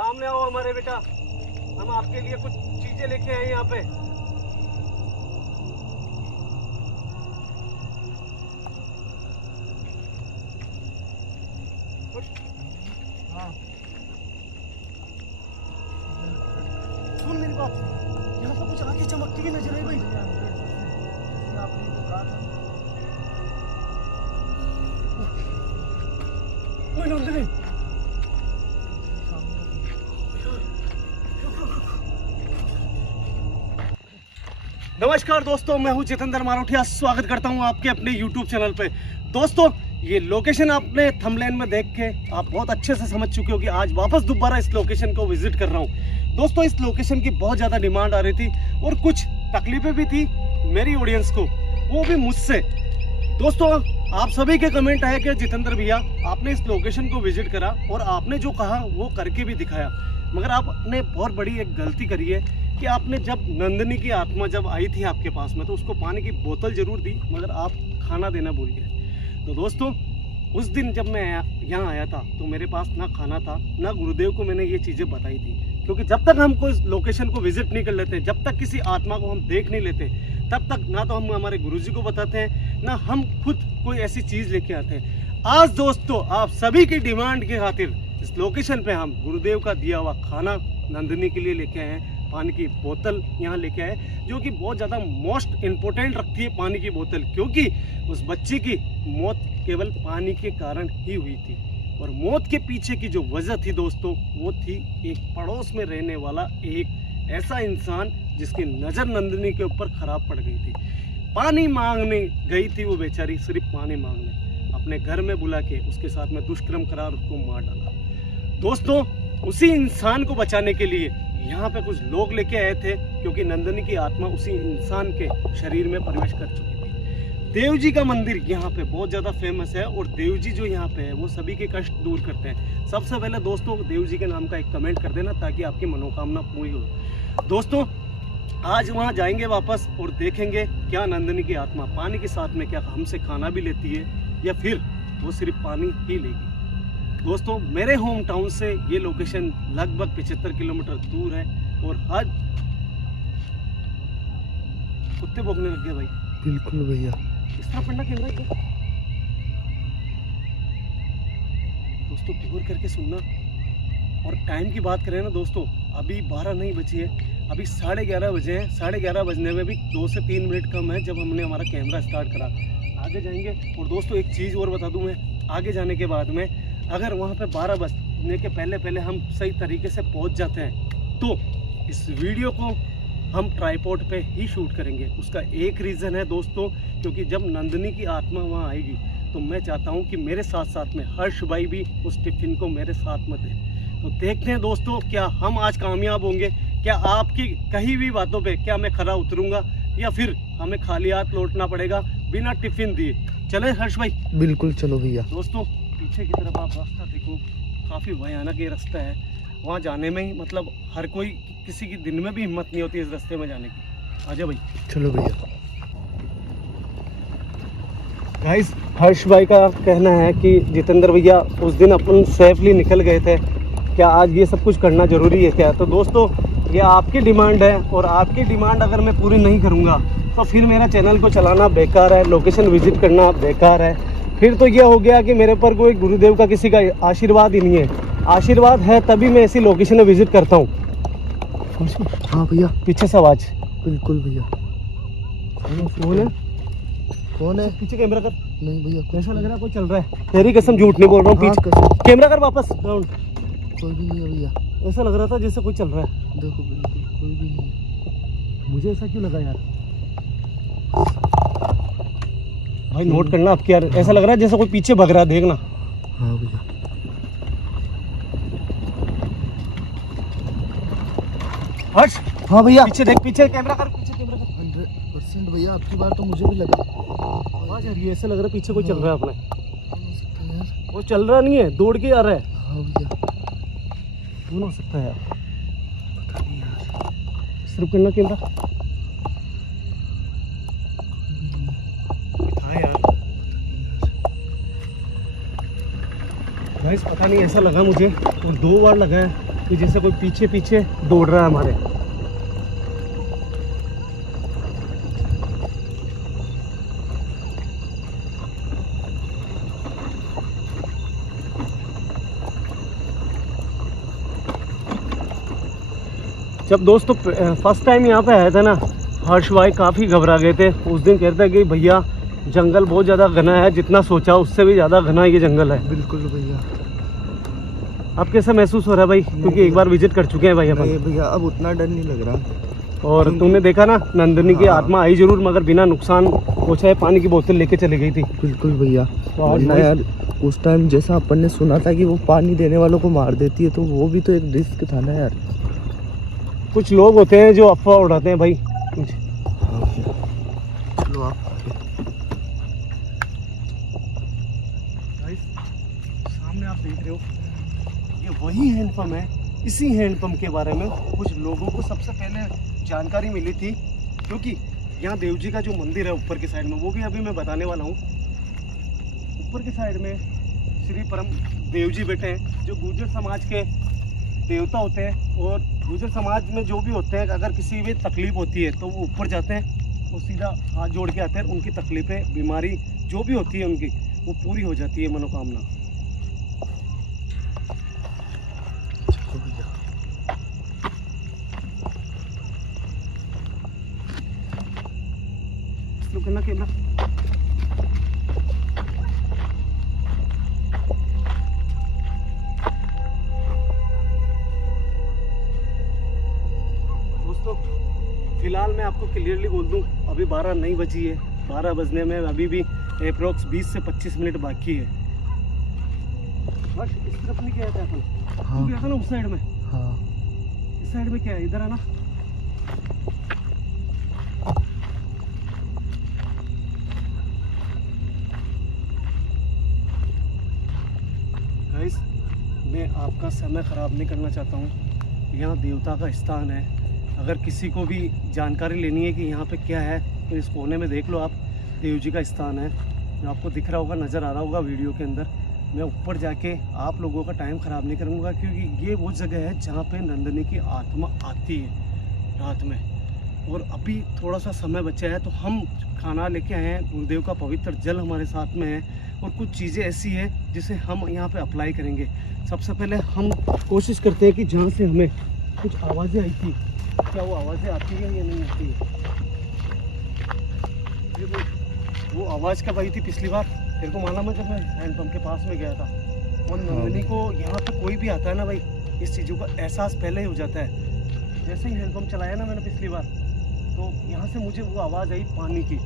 सामने आओ हमारे बेटा, हम आपके लिए कुछ चीजें लेके आए यहाँ पे। हाँ सुन मेरी बात, यहाँ पे कुछ आंखें चमकती हुई नजर आई भाई। कोई नंदिनी, नमस्कार दोस्तों, मैं हूं जितेंद्र मारोठिया। स्वागत करता हूं आपके अपने YouTube चैनल पे। दोस्तों, ये लोकेशन आपने थंबनेल में देख के आप बहुत अच्छे से समझ चुके हो कि आज वापस दोबारा इस लोकेशन को विजिट कर रहा हूं। दोस्तों, इस लोकेशन की बहुत ज़्यादा डिमांड आ रही थी और कुछ तकलीफें भी थी मेरी ऑडियंस को, वो भी मुझसे। दोस्तों, आप सभी के कमेंट आए कि जितेंद्र भैया आपने इस लोकेशन को विजिट करा और आपने जो कहा वो करके भी दिखाया, मगर आपने बहुत बड़ी एक गलती करी है कि आपने जब नंदिनी की आत्मा जब आई थी आपके पास में तो उसको पानी की बोतल जरूर दी, मगर आप खाना देना भूल गए। तो दोस्तों, उस दिन जब मैं यहाँ आया था तो मेरे पास ना खाना था, ना गुरुदेव को मैंने ये चीज़ें बताई थी, क्योंकि जब तक हमको इस लोकेशन को विजिट नहीं कर लेते, जब तक किसी आत्मा को हम देख नहीं लेते, तब तक ना तो हम हमारे गुरुजी को बताते हैं, ना हम खुद कोई ऐसी चीज़ लेके आते हैं। आज दोस्तों, आप सभी की डिमांड की खातिर इस लोकेशन पे हम गुरुदेव का दिया हुआ खाना नंदिनी के लिए लेके आए हैं। पानी की बोतल यहाँ लेके आए, जो कि बहुत ज़्यादा मोस्ट इम्पोर्टेंट रखती है पानी की बोतल, क्योंकि उस बच्चे की मौत केवल पानी के कारण ही हुई थी। और मौत के पीछे की जो वजह थी दोस्तों, वो थी एक पड़ोस में रहने वाला एक ऐसा इंसान जिसकी नज़र नंदिनी के ऊपर खराब पड़ गई थी। पानी मांगने गई थी वो बेचारी, सिर्फ पानी मांगने, अपने घर में बुला के उसके साथ में दुष्कर्म करा और उसको मार डाला। दोस्तों, उसी इंसान को बचाने के लिए यहाँ पे कुछ लोग लेके आए थे, क्योंकि नंदिनी की आत्मा उसी इंसान के शरीर में प्रवेश कर चुकी थी। देव जी का मंदिर यहाँ पे बहुत ज़्यादा फेमस है और देव जी जो यहाँ पे है वो सभी के कष्ट दूर करते हैं। सबसे पहले दोस्तों, देव जी के नाम का एक कमेंट कर देना ताकि आपकी मनोकामना पूरी हो। दोस्तों, आज वहाँ जाएंगे वापस और देखेंगे क्या नंदिनी की आत्मा पानी के साथ में क्या हमसे खाना भी लेती है या फिर वो सिर्फ पानी ही लेगी। दोस्तों, मेरे होम टाउन से ये लोकेशन लगभग 75 किलोमीटर दूर है और हर कुत्ते भौंकने लग गए भाई। बिल्कुल भैया, इस तरह पढ़ना कैमरा है। दोस्तों, गौर करके सुनना। और टाइम की बात करें ना दोस्तों, अभी 12 नहीं बजी है, अभी 11:30 बजे हैं। 11:30 बजने में भी 2 से 3 मिनट कम है जब हमने हमारा कैमरा स्टार्ट करा। आगे जाएंगे। और दोस्तों, एक चीज़ और बता दूं मैं, आगे जाने के बाद में अगर वहाँ पे 12 बजने के पहले हम सही तरीके से पहुँच जाते हैं तो इस वीडियो को हम ट्राइपॉड पे ही शूट करेंगे। उसका एक रीज़न है दोस्तों, क्योंकि जब नंदिनी की आत्मा वहाँ आएगी तो मैं चाहता हूँ कि मेरे साथ साथ में हर्ष भाई भी उस टिफिन को मेरे साथ में दें। तो देखते हैं दोस्तों, क्या हम आज कामयाब होंगे, क्या आपकी कही हुई बातों पे क्या मैं खरा उतरूँगा या फिर हमें खाली हाथ लौटना पड़ेगा बिना टिफिन दिए। चले हर्ष भाई? बिल्कुल, चलो भैया। दोस्तों, पीछे की तरफ आप रास्ता देखो, काफ़ी भयानक ये रास्ता है। वहाँ जाने में ही मतलब हर कोई, किसी की दिन में भी हिम्मत नहीं होती इस रास्ते में जाने की। आजा भाई। चलो भैया। गाइस, हर्ष भाई का कहना है कि जितेंद्र भैया उस दिन अपन सेफली निकल गए थे, क्या आज ये सब कुछ करना ज़रूरी है क्या? तो दोस्तों, ये आपकी डिमांड है और आपकी डिमांड अगर मैं पूरी नहीं करूँगा तो फिर मेरा चैनल को चलाना बेकार है, लोकेशन विजिट करना बेकार है। फिर तो ये हो गया कि मेरे पर कोई गुरुदेव का किसी का आशीर्वाद ही नहीं है। आशीर्वाद है तभी मैं ऐसी लोकेशन में विजिट करता हूँ। हाँ भैया। पीछे से आवाज। बिल्कुल भैया। कौन है? कौन है? पीछे कैमरा कर। नहीं भैया, ऐसा लग रहा है कोई चल रहा है। तेरी कसम झूठ नहीं बोल रहा हूँ। पीछे कैमरा कर वापस राउंड। कोई भी नहीं है भैया। ऐसा लग रहा था जैसे कोई चल रहा है। देखो, बिल्कुल कोई भी नहीं है। मुझे ऐसा क्यों लगा यार? भाई नोट करना आपकी यार, ऐसा लग रहा है जैसे कोई पीछे भग रहा है, देखना। हाँ भैया। हर्ष। हाँ भैया। पीछे देख, पीछे कैमरा कर, पीछे कैमरा कर। 100% भैया, आपकी बात तो मुझे भी लगा। आवाज आ रही है, ऐसा लग रहा है पीछे कोई चल रहा है अपने। कौन हो सकता है यार? वो चल रहा नहीं है, दौड़ के आ रहा है। हाँ भैया। कौन हो सकता है यार? पता नहीं यार। सिर्फ करना कैमरा। हाँ यार, गाइस पता नहीं, ऐसा लगा मुझे और 2 बार लगा है कि जैसे कोई पीछे पीछे दौड़ रहा है हमारे। जब दोस्तों फर्स्ट टाइम यहाँ पे आया था ना, हर्ष भाई काफ़ी घबरा गए थे। उस दिन कहते हैं कि भैया जंगल बहुत ज़्यादा घना है, जितना सोचा उससे भी ज़्यादा घना ये जंगल है। बिल्कुल भैया। अब कैसा महसूस हो रहा है भाई? क्योंकि एक बार विजिट कर चुके हैं भाई अपन। नहीं भैया, अब उतना डर नहीं लग रहा। और तुमने देखा ना, नंदिनी की आत्मा आई जरूर, मगर बिना नुकसान पहुंचाए पानी की बोतल लेके चली गई थी। बिल्कुल भैया। तो आज वरना यार उस टाइम जैसा अपन ने सुना था कि वो पानी देने वालों को मार देती है, तो वो भी तो एक रिस्क था ना यार। कुछ लोग होते हैं जो अफवाह उड़ाते हैं भाई। हाँ भैया, चलो आप सामने आप देख रहे हो, ये वही हैंडपंप है। इसी हैंडपंप के बारे में कुछ लोगों को सबसे पहले जानकारी मिली थी, क्योंकि यहाँ देव जी का जो मंदिर है ऊपर की साइड में, वो भी अभी मैं बताने वाला हूँ। ऊपर की साइड में श्री परम देव जी बैठे हैं, जो गुर्जर समाज के देवता होते हैं। और गुर्जर समाज में जो भी होते हैं, अगर किसी भी तकलीफ होती है तो वो ऊपर जाते हैं, वो सीधा हाथ जोड़ के आते हैं। उनकी तकलीफें, बीमारी जो भी होती है उनकी, वो पूरी हो जाती है, मनोकामना। करना कैमरा। दोस्तों फिलहाल मैं आपको क्लियरली बोल दूं, अभी 12 नहीं बजी है। 12 बजने में अभी भी अप्रोक्स 20 से 25 मिनट बाकी है। बस इस तरफ नहीं गया था अपन। हाँ। गया था ना उस साइड में। हाँ। इस साइड में क्या है? इधर है ना। गाइस, मैं आपका समय ख़राब नहीं करना चाहता हूँ। यहाँ देवता का स्थान है। अगर किसी को भी जानकारी लेनी है कि यहाँ पे क्या है, तो इस कोने में देख लो आप, देव जी का स्थान है, जो आपको दिख रहा होगा, नज़र आ रहा होगा वीडियो के अंदर। मैं ऊपर जाके आप लोगों का टाइम ख़राब नहीं करूँगा, क्योंकि ये वो जगह है जहाँ पे नंदिनी की आत्मा आती है रात में। और अभी थोड़ा सा समय बचा है, तो हम खाना लेके आए हैं, गुरुदेव का पवित्र जल हमारे साथ में है, और कुछ चीज़ें ऐसी है जिसे हम यहाँ पे अप्लाई करेंगे। सबसे पहले हम कोशिश करते हैं कि जहाँ से हमें कुछ आवाज़ें आई थी, क्या वो आवाज़ें आती है या नहीं आती है। वो आवाज़ कब आई थी पिछली बार? तेरे को मालूम है, जब मैं हैंडपम्प के पास में गया था। और नंदिनी को यहाँ पे कोई भी आता है ना भाई, इस चीज़ों का एहसास पहले ही हो जाता है। जैसे ही हैंडपम्प चलाया ना मैंने पिछली बार, तो यहाँ से मुझे वो आवाज़ आई पानी की।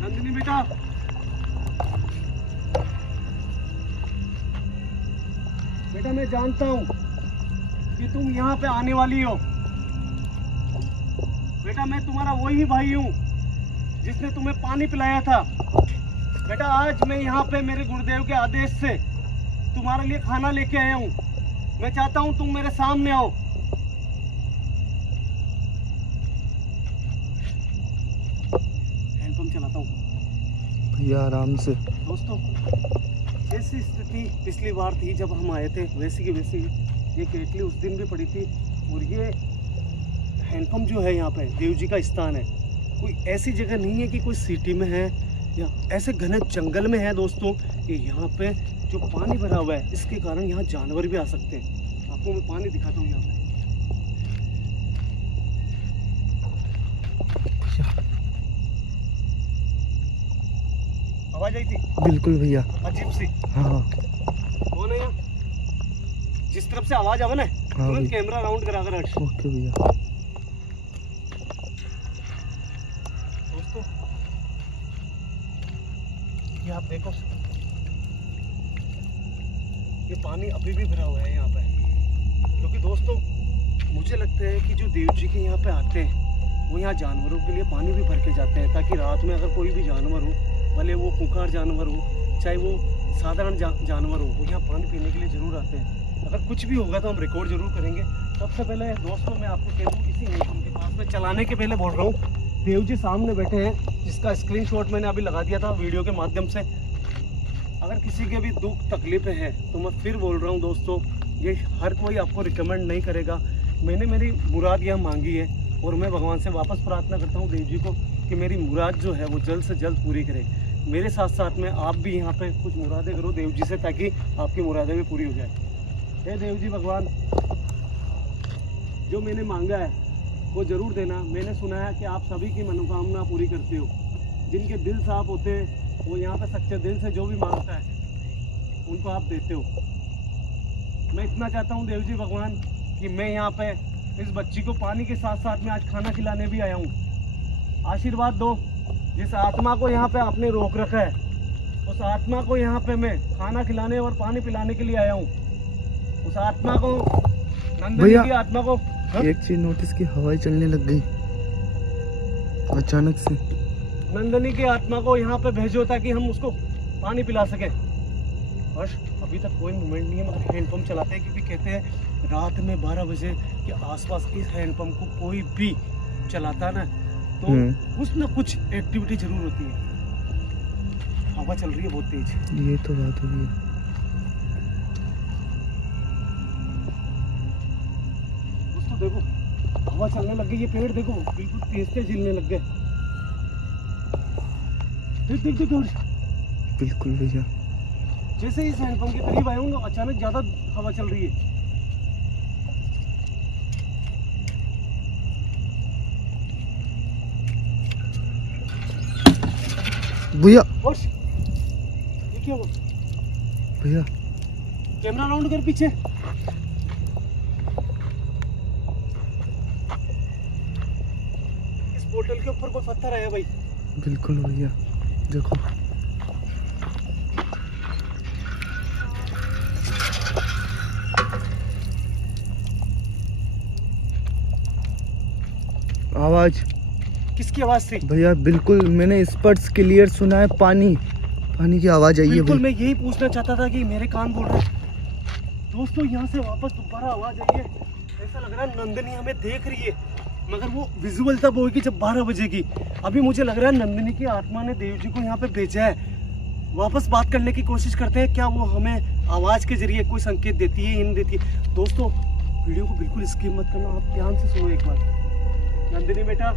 नंदिनी बेटा, बेटा मैं जानता हूँ कि तुम यहाँ पे आने वाली हो। बेटा मैं तुम्हारा वही भाई हूँ जिसने तुम्हें पानी पिलाया था। बेटा आज मैं यहाँ पे मेरे गुरुदेव के आदेश से तुम्हारे लिए खाना लेके आया हूँ। मैं चाहता हूँ तुम मेरे सामने आओ। हैंडपंप चलाता हूँ भैया, आराम से। दोस्तों, जैसी स्थिति पिछली बार थी जब हम आए थे, वैसी की वैसी ये केटली उस दिन भी पड़ी थी। और ये हैंडपंप जो है यहाँ पे देव जी का स्थान है। कोई ऐसी जगह नहीं है कि कोई सिटी में है या ऐसे घने जंगल में है दोस्तों, कि यहाँ पे जो पानी भरा हुआ है, इसके कारण यहाँ जानवर भी आ सकते हैं। आपको मैं पानी दिखाता हूँ यहाँ पे। आवाज आई थी बिल्कुल भैया। अजीब सी। हाँ। वो नहीं, जिस तरफ से आवाज आवे ना, हाँ तुरंत भैया। कैमरा राउंड करा कर हट। ओके भैया। दोस्तों ये आप देखो, ये पानी अभी भी भरा हुआ है यहाँ पे। क्योंकि दोस्तों मुझे लगता है कि जो देव जी के यहाँ पे आते हैं, वो यहाँ जानवरों के लिए पानी भी भर के जाते हैं, ताकि रात में अगर कोई भी जानवर हो, भले वो खूंखार जानवर हो चाहे वो साधारण जानवर हो, वो यहाँ पानी पीने के लिए ज़रूर आते हैं। अगर कुछ भी होगा तो हम रिकॉर्ड ज़रूर करेंगे। सबसे पहले दोस्तों मैं आपको कह दूँ, इसी हैंडपंप के पास में चलाने के पहले बोल रहा हूँ, देव जी सामने बैठे हैं, जिसका स्क्रीनशॉट मैंने अभी लगा दिया था वीडियो के माध्यम से। अगर किसी के भी दुख तकलीफें हैं तो मैं फिर बोल रहा हूँ दोस्तों, ये हर कोई आपको रिकमेंड नहीं करेगा। मैंने मेरी मुराद यहाँ मांगी है और मैं भगवान से वापस प्रार्थना करता हूँ देव जी को कि मेरी मुराद जो है वो जल्द से जल्द पूरी करे। मेरे साथ साथ में आप भी यहाँ पे कुछ मुरादें करो देव जी से, ताकि आपकी मुरादें भी पूरी हो जाए। हे देव जी भगवान, जो मैंने मांगा है वो ज़रूर देना। मैंने सुना है कि आप सभी की मनोकामना पूरी करते हो। जिनके दिल साफ होते हैं वो यहाँ पे सच्चे दिल से जो भी मांगता है उनको आप देते हो। मैं इतना चाहता हूँ देव जी भगवान कि मैं यहाँ पे इस बच्ची को पानी के साथ साथ में आज खाना खिलाने भी आया हूँ। आशीर्वाद दो। जिस आत्मा को यहाँ पे आपने रोक रखा है उस आत्मा को यहाँ पे मैं खाना खिलाने और पानी पिलाने के लिए आया हूँ। उस आत्मा को, नंदनी की आत्मा को। एक चीज नोटिस की, हवाएं चलने लग गई अचानक से। नंदनी की आत्मा को यहाँ पे भेजो ताकि हम उसको पानी पिला सके। बस अभी तक कोई मूवमेंट नहीं है, मगर हैंडपम्प चलाते हैं क्योंकि कहते हैं रात में 12 बजे के आसपास इस हैंडपम्प को कोई भी चलाता ना तो कुछ ना कुछ एक्टिविटी जरूर होती है। हवा चल रही है बहुत तेज। ये तो बात हुई है। दोस्तों देखो हवा चलने लग गई, ये पेड़ देखो बिल्कुल तेज तेज हिलने लग गए। देख देख देख, बिल्कुल भैया। जैसे ही इस हैंडपम्प के करीब आए होंगे अचानक ज्यादा हवा चल रही है। भैया ये क्या हुआ? भैया कैमरा राउंड कर पीछे। इस पोर्टल के ऊपर कोई पत्थर आया भाई। बिल्कुल भैया, देखो आवाज। किसकी आवाज थी भैया? बिल्कुल मैंने स्पष्ट क्लियर सुना है, पानी की आवाज आई है। बिल्कुल मैं यही पूछना चाहता था कि मेरे कान बोल रहे हैं। दोस्तों यहाँ से वापस दोबारा आवाज आई है। ऐसा लग रहा है नंदनी हमें देख रही है, मगर वो विजुअल तब होगी जब 12 बजे की। अभी मुझे लग रहा है नंदनी की आत्मा ने देव जी को यहाँ पे भेजा है। वापस बात करने की कोशिश करते हैं, क्या वो हमें आवाज के जरिए कोई संकेत देती है या नहीं देती है। दोस्तों वीडियो को बिल्कुल स्किप मत करना, आप ध्यान से सुनो एक बार। नंदिनी बेटा,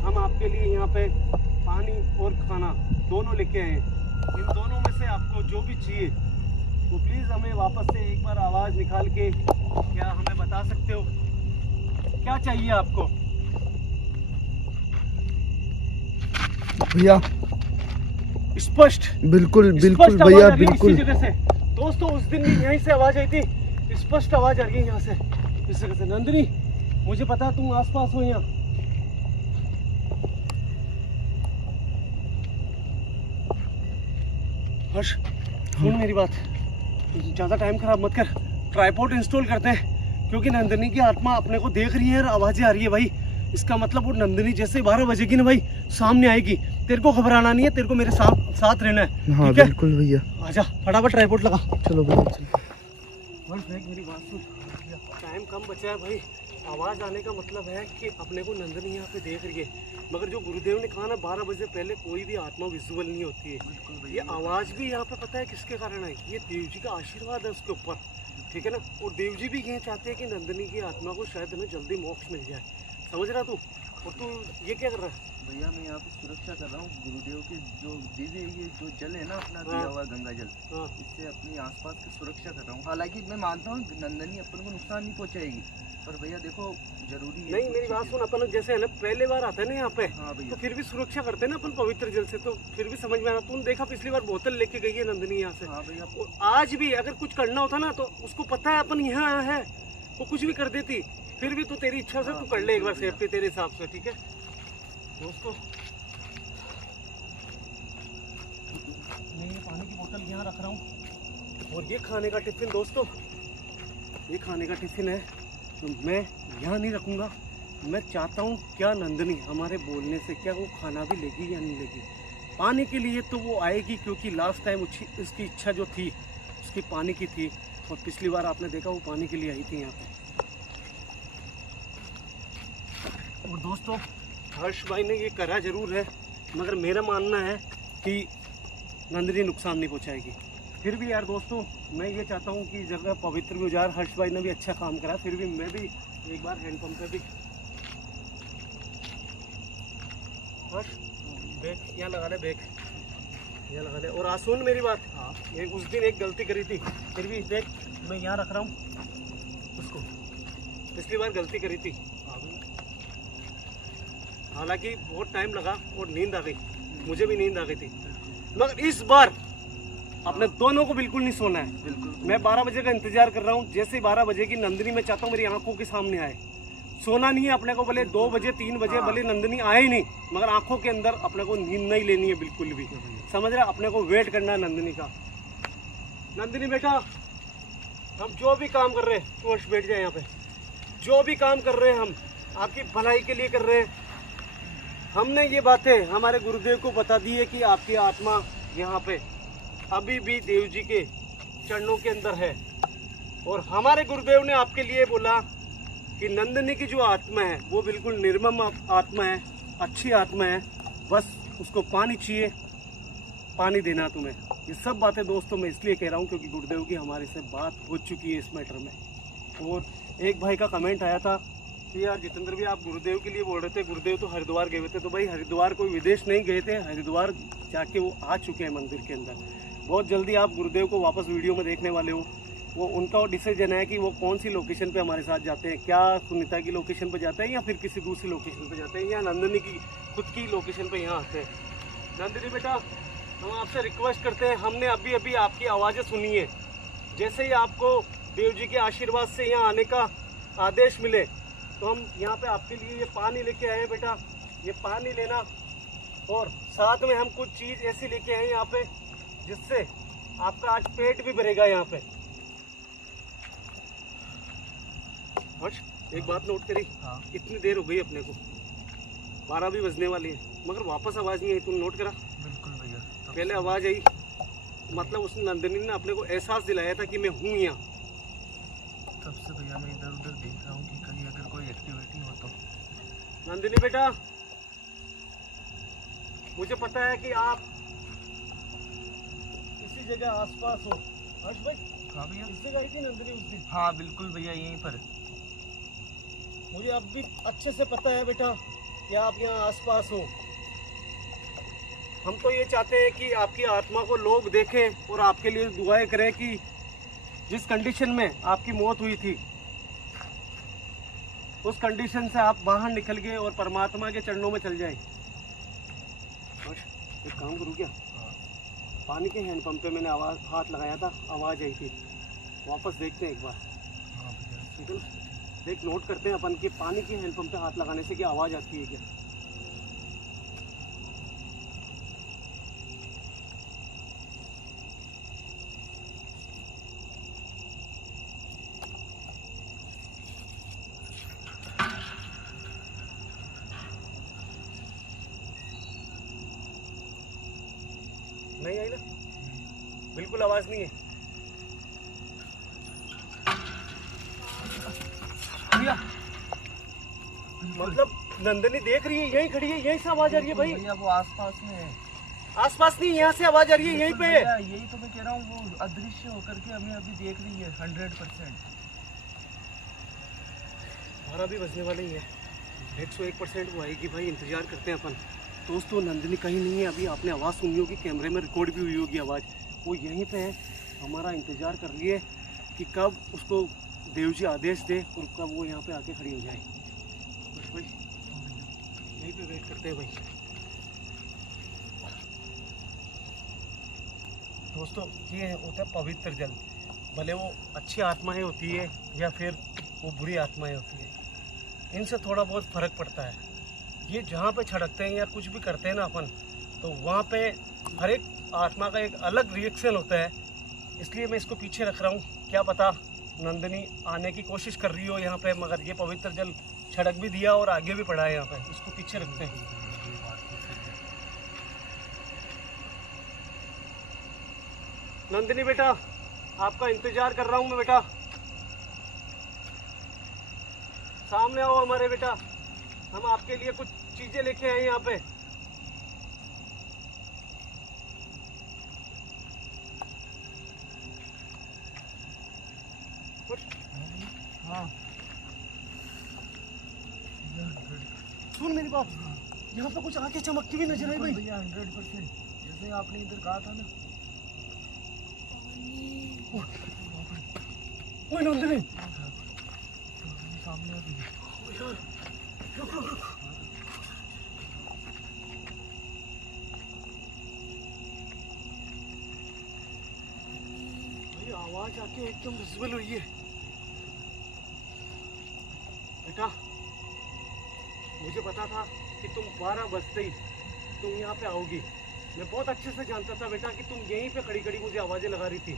हम आपके लिए यहाँ पे पानी और खाना दोनों लेके आए हैं। इन दोनों में से आपको जो भी चाहिए तो प्लीज़ हमें वापस से एक बार आवाज़ निकाल के क्या हमें बता सकते हो क्या चाहिए आपको? भैया स्पष्ट, बिल्कुल बिल्कुल भैया, बिल्कुल। जगह से दोस्तों उस दिन भी यहीं से आवाज़ आई थी, स्पष्ट आवाज़ आ रही है यहाँ से, इस जगह से। नंदिनी मुझे पता तुम आसपास हो यहाँ। हर्ष सुन मेरी बात, ज़्यादा टाइम खराब मत कर। ट्राइपॉड इंस्टॉल करते हैं क्योंकि नंदिनी की आत्मा अपने को देख रही है और आवाज़ें आ रही है भाई। इसका मतलब वो नंदिनी जैसे 12 बजेगी ना भाई सामने आएगी। तेरे को घबराना नहीं है, तेरे को मेरे साथ रहना है। हाँ, ठीक है? बिल्कुल भैया। आजा फटाफट ट्राइपॉड लगा। चलो भैया चलो। मेरी बात सुन, टाइम कम बचा है भाई। आवाज़ आने का मतलब है कि अपने को नंदनी यहाँ पे देख रही है, मगर जो गुरुदेव ने कहा ना 12 बजे पहले कोई भी आत्मा विजुअल नहीं होती है। ये आवाज़ भी यहाँ पे पता है किसके कारण है? ये देव जी का आशीर्वाद है उसके ऊपर, ठीक है ना। और देव जी भी ये चाहते हैं कि नंदनी की आत्मा को शायद ना जल्दी मोक्ष मिल जाए। समझ रहा तू? और तू ये क्या कर रहा है? भैया मैं यहाँ पे सुरक्षा कर रहा हूँ। गुरुदेव के जो दिव्य ये जो जल है ना अपना दिया हुआ गंगा जल, इससे अपनी आसपास की सुरक्षा कर रहा हूँ। हालांकि मैं मानता हूँ नंदनी अपन को नुकसान नहीं पहुँचाएगी, पर भैया देखो जरूरी है। नहीं मेरी बात सुन, अपन जैसे है ना पहले बार आता है ना यहाँ पे, हाँ भैया, तो फिर भी सुरक्षा करते हैं ना अपन पवित्र जल से, तो फिर भी समझ में आ रहा। तूने देखा पिछली बार बोतल लेके गई है नंदनी यहाँ से। हाँ भैया। और आज भी अगर कुछ करना होता ना तो उसको पता है अपन यहाँ आया है, वो कुछ भी कर देती। फिर भी तू तेरी इच्छा से तू कर ले एक बार सेफ्टी तेरे हिसाब से, ठीक है दोस्तों। मैं ये पानी की बोतल यहाँ रख रहा हूँ और ये खाने का टिफिन। दोस्तों ये खाने का टिफिन है, तो मैं यहाँ नहीं रखूँगा। मैं चाहता हूँ क्या नंदनी हमारे बोलने से क्या वो खाना भी लेगी या नहीं लेगी। पानी के लिए तो वो आएगी क्योंकि लास्ट टाइम उसकी इच्छा जो थी उसकी पानी की थी, और पिछली बार आपने देखा वो पानी के लिए आई थी यहाँ पे। और दोस्तों हर्ष भाई ने ये करा जरूर है, मगर मेरा मानना है कि नंदिनी नुकसान नहीं पहुंचाएगी। फिर भी यार दोस्तों, मैं ये चाहता हूँ कि जगह पवित्र भी हो जाए। हर्ष भाई ने भी अच्छा काम करा, फिर भी मैं भी एक बार हैंडपम्प पे भी बैग यहाँ लगा ले, बैग यहाँ लगा ले। और आज सुन मेरी बात, हाँ ये उस दिन एक गलती करी थी, फिर भी देख मैं यहाँ रख रहा हूँ उसको। पिछली बार गलती करी थी, हालांकि बहुत टाइम लगा और नींद आ गई, मुझे भी नींद आ गई थी। मगर इस बार अपने दोनों को बिल्कुल नहीं सोना है। बिल्कुल। मैं 12 बजे का इंतजार कर रहा हूँ। जैसे ही 12 बजे की नंदिनी मैं चाहता हूँ मेरी आंखों के सामने आए। सोना नहीं है अपने को, भले 2 बजे 3 बजे भले नंदिनी आए ही नहीं, मगर आंखों के अंदर अपने को नींद नहीं लेनी है बिल्कुल भी। समझ रहे, अपने को वेट करना है नंदिनी का। नंदिनी बेटा, हम जो भी काम कर रहे हैं, तू हर्ष बैठ जाए यहाँ पे, जो भी काम कर रहे हैं हम आपकी भलाई के लिए कर रहे हैं। हमने ये बातें हमारे गुरुदेव को बता दी है कि आपकी आत्मा यहाँ पे अभी भी देव जी के चरणों के अंदर है। और हमारे गुरुदेव ने आपके लिए बोला कि नंदिनी की जो आत्मा है वो बिल्कुल निर्मम आत्मा है, अच्छी आत्मा है, बस उसको पानी चाहिए, पानी देना तुम्हें। ये सब बातें दोस्तों मैं इसलिए कह रहा हूँ क्योंकि गुरुदेव की हमारे से बात हो चुकी है इस मैटर में। और एक भाई का कमेंट आया था कि यार जितेंद्र भी आप गुरुदेव के लिए बोल रहे थे, गुरुदेव तो हरिद्वार गए हुए थे। तो भाई हरिद्वार कोई विदेश नहीं गए थे, हरिद्वार जाके वो आ चुके हैं मंदिर के अंदर। बहुत जल्दी आप गुरुदेव को वापस वीडियो में देखने वाले हो। वो उनका डिसीजन है कि वो कौन सी लोकेशन पे हमारे साथ जाते हैं, क्या सुनीता की लोकेशन पे जाते हैं या फिर किसी दूसरी लोकेशन पे जाते हैं या नंदिनी की खुद की लोकेशन पे यहाँ आते हैं। नंदिनी बेटा, हम आपसे रिक्वेस्ट करते हैं, हमने अभी अभी आपकी आवाज़ें सुनी है। जैसे ही आपको देव जी के आशीर्वाद से यहाँ आने का आदेश मिले तो हम यहाँ पे आपके लिए ये पानी लेके आए बेटा, ये पानी लेना। और साथ में हम कुछ चीज़ ऐसी लेके आए यहाँ पे जिससे आपका आज पेट भी भरेगा यहाँ पे। हर्ष, एक बात नोट करी, इतनी देर हो गई अपने को, 12 भी बजने वाली है, मगर वापस आवाज़ नहीं आई। तुम नोट करा? बिल्कुल भैया। पहले आवाज़ आई, मतलब उस नंदिनी ने अपने को एहसास दिलाया था कि मैं हूँ यहाँ। तब से भैया मैं इधर उधर देख रहा हूँ कि कहीं अगर कोई एक्टिविटी हो तो। नंदिनी बेटा, मुझे पता है कि आप इसी जगह आसपास हो। हर्ष भाई, हाँ भैया। इस जगह आई थी नंदिनी उस दिन? हाँ बिल्कुल भैया, यहीं पर। मुझे अब भी अच्छे से पता है बेटा कि आप यहाँ आसपास हो। हम तो ये चाहते हैं कि आपकी आत्मा को लोग देखें और आपके लिए दुआएं करें कि जिस कंडीशन में आपकी मौत हुई थी उस कंडीशन से आप बाहर निकल गए और परमात्मा के चरणों में चल जाए। एक काम करूँ क्या, पानी के हैंडपम्प पे मैंने हाथ लगाया था, आवाज़ आई थी, वापस देखते हैं एक बार। ठीक है ना, देख नोट करते हैं अपन कि पानी के हैंडपम्प पे हाथ लगाने से क्या आवाज़ आती है क्या। नहीं आई ना, बिल्कुल आवाज नहीं है। मतलब नंदिनी देख रही है, यहीं खड़ी है, यहीं से आवाज आ रही है भाई। भैया वो आसपास में है। आसपास नहीं, यहाँ से आवाज आ रही है, यहीं पे है। यही तो मैं कह रहा हूँ, वो अदृश्य होकर के हमें अभी देख रही है 100%। 12 भी बजने वाले ही है, 101% वो आएगी भाई, इंतजार करते हैं अपन। दोस्तों नंदिनी कहीं नहीं है, अभी आपने आवाज़ सुनी होगी, कैमरे में रिकॉर्ड भी हुई होगी आवाज़, वो यहीं पे है, हमारा इंतज़ार कर रही है कि कब उसको देव जी आदेश दे और कब वो यहाँ पे आके खड़ी हो जाए। बस भाई यहीं पे वेट करते हैं भाई। दोस्तों ये होता है पवित्र जल, भले वो अच्छी आत्माएं होती है या फिर वो बुरी आत्माएं होती है, इनसे थोड़ा बहुत फ़र्क पड़ता है। ये जहाँ पे छिड़कते हैं या कुछ भी करते हैं ना अपन, तो वहाँ पे हर एक आत्मा का एक अलग रिएक्शन होता है। इसलिए मैं इसको पीछे रख रहा हूँ, क्या पता नंदिनी आने की कोशिश कर रही हो यहाँ पे, मगर ये पवित्र जल छिड़क भी दिया और आगे भी पड़ा है यहाँ पे, इसको पीछे रखते हैं। नंदिनी बेटा, आपका इंतजार कर रहा हूँ मैं बेटा, सामने आओ हमारे बेटा, हम आपके लिए कुछ चीजें लेके आए यहाँ पे। सुन मेरी बात, यहाँ पे कुछ आंखें चमकती भी नजर आई भाई। भैया 100% जैसे आपने इधर कहा था ना। ओए नंदिनी, सामने आ गई। ओ यार, रुक रुक रुक। भाई आवाज आके एकदम विजिबल हुई है। बेटा मुझे पता था कि तुम 12 बजते ही तुम यहाँ पे आओगी। मैं बहुत अच्छे से जानता था बेटा कि तुम यहीं पे खड़ी खड़ी मुझे आवाजें लगा रही थी।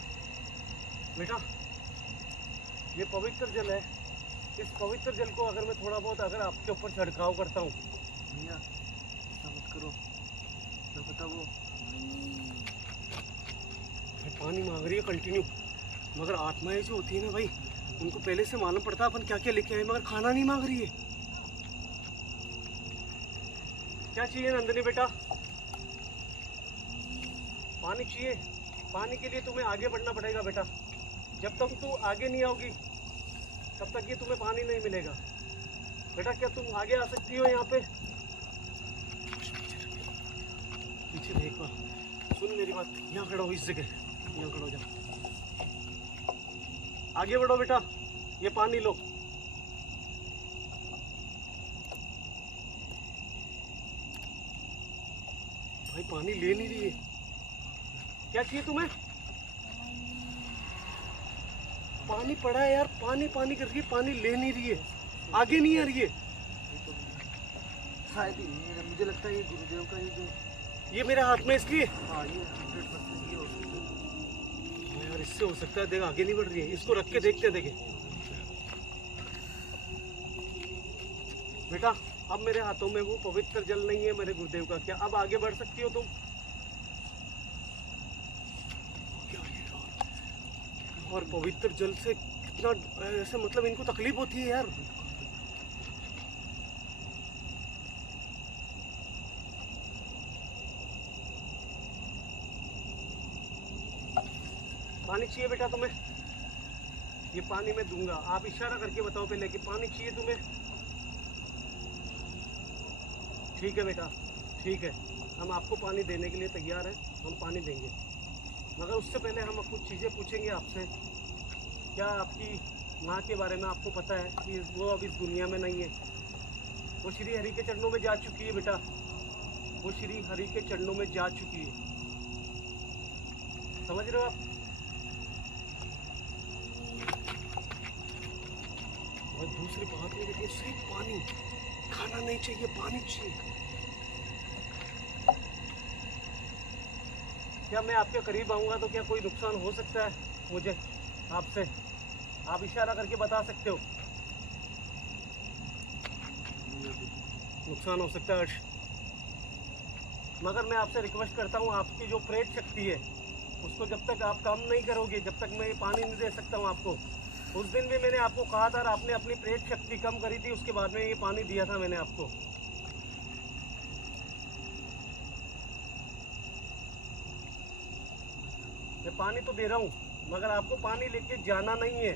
बेटा ये पवित्र जल है, इस पवित्र जल को अगर मैं थोड़ा बहुत अगर आपके ऊपर छिड़काव करता हूँ। भैया ऐसा मत करो, क्या पता वो पानी मांग रही है कंटिन्यू, मगर आत्माएं जो होती है ना भाई, उनको पहले से मालूम पड़ता है अपन क्या क्या लेके आए, मगर खाना नहीं मांग रही है। क्या चाहिए नंदिनी बेटा? पानी चाहिए। पानी के लिए तुम्हें आगे बढ़ना पड़ेगा बेटा। जब तक तू आगे नहीं आओगी तब तक ये तुम्हें पानी नहीं मिलेगा। बेटा क्या तुम आगे आ सकती हो यहाँ पे? पीछे देख बार, सुन मेरी बात, यहाँ खड़ा हो इस जगह, यहाँ खड़ा हो जा। आगे बढ़ो बेटा, ये पानी लो। भाई पानी ले नहीं रही है। क्या चाहिए तुम्हें? पानी पड़ा है यार, पानी पानी कर रही है, पानी ले नहीं रही है, आगे नहीं आ रही है। शायद ही मुझे लगता है ये गुरुदेव का ये जो ये मेरे हाथ में इसलिए। हाँ ये 100% ये हो सकता है। यार इससे हो सकता है, देख आगे नहीं बढ़ रही है, इसको रख के देखते देखे। बेटा अब मेरे हाथों में वो पवित्र जल नहीं है मेरे गुरुदेव का, क्या अब आगे बढ़ सकती हो तुम? और पवित्र जल से कितना ऐसे मतलब इनको तकलीफ होती है यार। पानी चाहिए बेटा तुम्हें? ये पानी मैं दूंगा, आप इशारा करके बताओ पहले कि पानी चाहिए तुम्हें। ठीक है बेटा, ठीक है, हम आपको पानी देने के लिए तैयार हैं, हम पानी देंगे, मगर उससे पहले हम कुछ चीज़ें पूछेंगे आपसे। क्या आपकी माँ के बारे में आपको पता है कि वो अब इस दुनिया में नहीं है? वो श्री हरि के चरणों में जा चुकी है बेटा, वो श्री हरि के चरणों में जा चुकी है, समझ रहे हो आप? और दूसरी बात ये देखिए, सिर्फ पानी, खाना नहीं चाहिए, पानी चाहिए। क्या मैं आपके करीब आऊंगा तो क्या कोई नुकसान हो सकता है मुझे आपसे? आप इशारा करके बता सकते हो। नुकसान हो सकता है हर्ष, मगर मैं आपसे रिक्वेस्ट करता हूँ, आपकी जो प्रेत शक्ति है उसको जब तक आप कम नहीं करोगे, जब तक मैं ये पानी नहीं दे सकता हूँ आपको। उस दिन भी मैंने आपको कहा था और आपने अपनी प्रेत शक्ति कम करी थी, उसके बाद में ये पानी दिया था मैंने आपको। मैं पानी तो दे रहा हूँ, मगर आपको पानी लेके जाना नहीं है,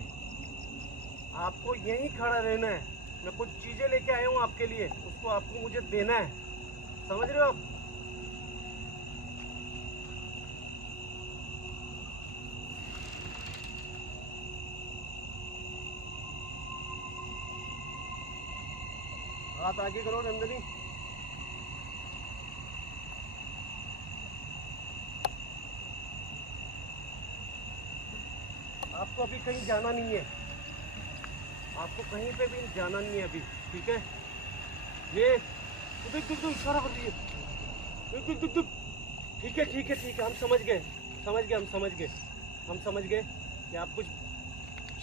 आपको यहीं खड़ा रहना है। मैं कुछ चीजें लेके आया हूँ आपके लिए, उसको आपको मुझे देना है, समझ रहे हो आप? हाथ आगे करो नंदिनी। आपको अभी कहीं जाना नहीं है, आपको कहीं पे भी जाना नहीं है अभी, ठीक है? ये देख देख इशारा कर रही है, देख देख देख। ठीक है ठीक है ठीक है, हम समझ गए, हम समझ गए कि आप कुछ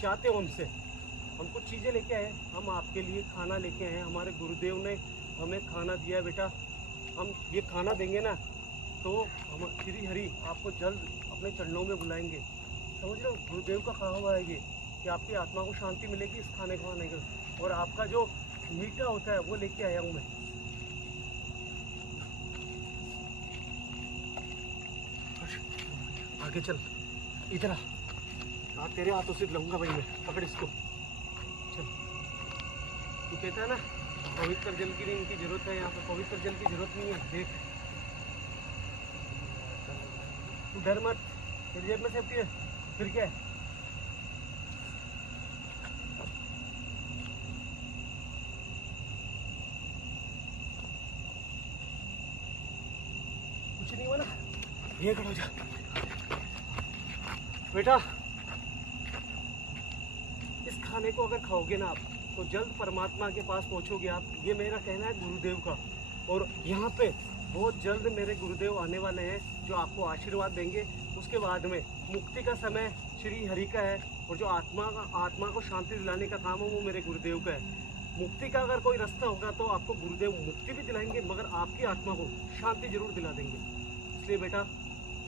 चाहते हो हमसे। हम कुछ चीज़ें लेके आए, हम आपके लिए खाना लेके आए हैं, हमारे गुरुदेव ने हमें खाना दिया है बेटा। हम ये खाना देंगे ना तो हम श्री हरि आपको जल्द अपने चरणों में बुलाएंगे, समझ रहे हो? गुरुदेव का कहा हुआ है ये कि आपकी आत्मा को शांति मिलेगी इस खाने को खाने का, और आपका जो मीठा होता है वो लेके आया हूँ मैं। आगे चल, इधर आ, हाँ तेरे हाथों से लूंगा भाई मैं, पकड़ इसको, चल। तू कहता है ना पवित्र जल की नहीं इनकी जरूरत है, यहाँ पे पवित्र जल की जरूरत नहीं है। देख तू डर मत, तेरी जेब में सेफ्टी है, फिर क्या है। कुछ नहीं हुआ ना, ये खड़ा हो जा बेटा। इस खाने को अगर खाओगे ना आप तो जल्द परमात्मा के पास पहुंचोगे आप, ये मेरा कहना है गुरुदेव का। और यहाँ पे बहुत जल्द मेरे गुरुदेव आने वाले हैं जो आपको आशीर्वाद देंगे। उसके बाद में मुक्ति का समय श्री हरि का है, और जो आत्मा को शांति दिलाने का काम है वो मेरे गुरुदेव का है। मुक्ति का अगर कोई रास्ता होगा तो आपको गुरुदेव मुक्ति भी दिलाएंगे, मगर आपकी आत्मा को शांति जरूर दिला देंगे। इसलिए बेटा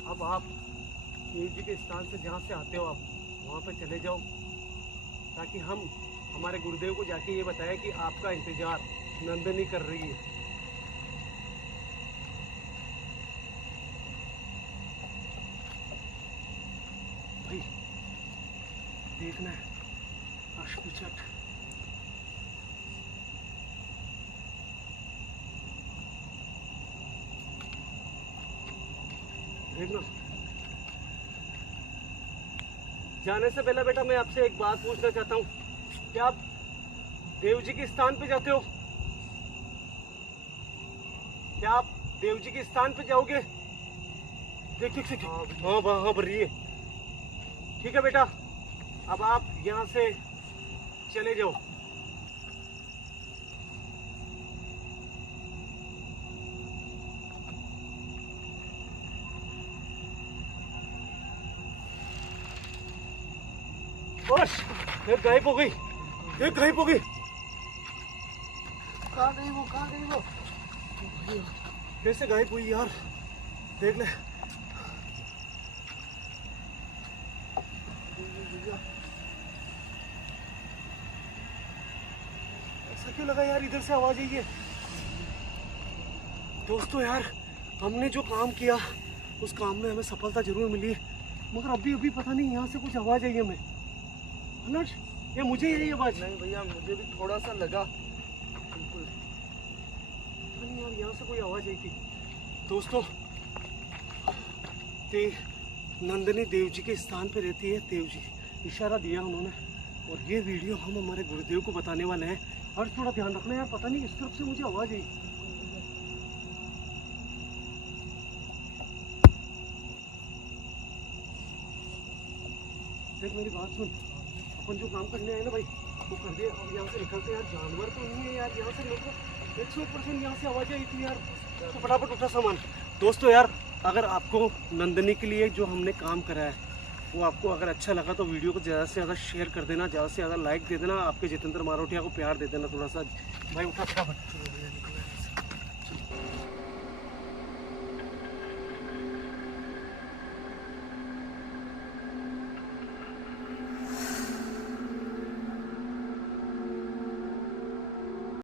अब आप देव जी के स्थान से जहाँ से आते हो आप वहाँ पर चले जाओ, ताकि हम हमारे गुरुदेव को जाके ये बताएं कि आपका इंतजार नंदनी कर रही है। भाई देखना है अष्टचट, देखना। जाने से पहले बेटा मैं आपसे एक बात पूछना चाहता हूँ, क्या आप देव जी के स्थान पे जाते हो? क्या आप देव जी के स्थान पे जाओगे? देख देख देख, हाँ हाँ भर रही है। ठीक है बेटा, अब आप यहाँ से चले जाओ। बस एक गायब हो गई, एक गायब हो गई। कहाँ गई वो, कहाँ गई वो? कैसे गायब हुई यार, देख ले। ऐसा क्यों लगा यार, इधर से आवाज आई है। दोस्तों यार हमने जो काम किया उस काम में हमें सफलता जरूर मिली है, मगर अभी अभी पता नहीं यहाँ से कुछ आवाज आई हमें। अनुज ये मुझे यही आवाज। नहीं भैया मुझे भी थोड़ा सा लगा, बिल्कुल नहीं यार यहाँ से कोई आवाज आई थी। दोस्तों नंदनी देव जी के स्थान पे रहती है, देव जी इशारा दिया उन्होंने, और ये वीडियो हम हमारे गुरुदेव को बताने वाले हैं। और थोड़ा ध्यान रखना यार, पता नहीं इस तरफ से मुझे आवाज आई। देख मेरी बात सुन, अपन जो काम करने आए ना भाई वो कर दिया, अब यहाँ से निकलते यार। जानवर तो नहीं है यार यहाँ से, मेरे को 100% यहाँ से आवाज़ आई थी यार। तो फटाफट उठा सामान। दोस्तों यार अगर आपको नंदनी के लिए जो हमने काम करा है वो आपको अगर अच्छा लगा तो वीडियो को ज़्यादा से ज़्यादा शेयर कर देना, ज़्यादा से ज़्यादा लाइक दे देना, आपके जितेंद्र मारोटिया को प्यार दे देना थोड़ा सा। भाई उठा फटाफट।